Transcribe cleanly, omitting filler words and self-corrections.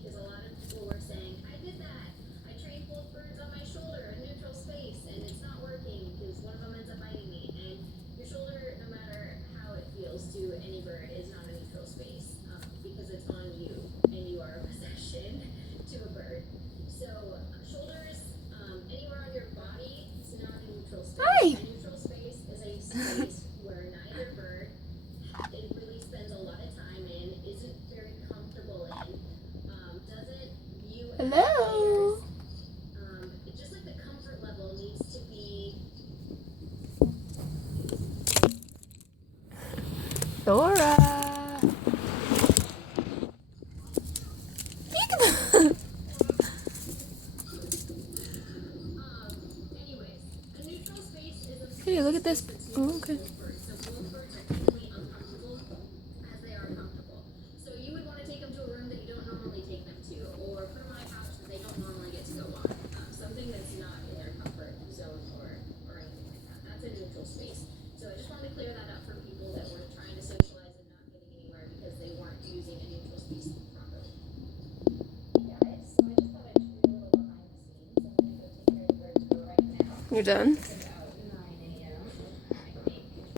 because a lot of people were saying, I did that. I trained both birds on my shoulder in neutral space, and it's not working because one of them ends up biting me. And your shoulder, no matter how it feels to any bird, is not a neutral space because it's on you, and you are a possession to a bird. So shoulders, anywhere on your body, is not a neutral space. Hi. A neutral space is a space where neither bird it really spends a lot of time in, isn't very comfortable in, doesn't view as Hello. players. It's just like the comfort level needs to be. Dora. Anyways, a neutral space is a space Hey, look at this. between Oh, okay. both birds. So both birds are equally uncomfortable as they are comfortable. So you would want to take them to a room that you don't normally take them to, or put them on a couch that they don't normally get to go on. Something that's not in their comfort zone or anything like that. That's a neutral space. So I just wanted to clear that up for people that were trying to socialize and not getting anywhere because they weren't using a neutral space properly. Hey guys, so I just thought I'd show you a little behind the scenes. I'm going to go take care of the birds for right now. You're done?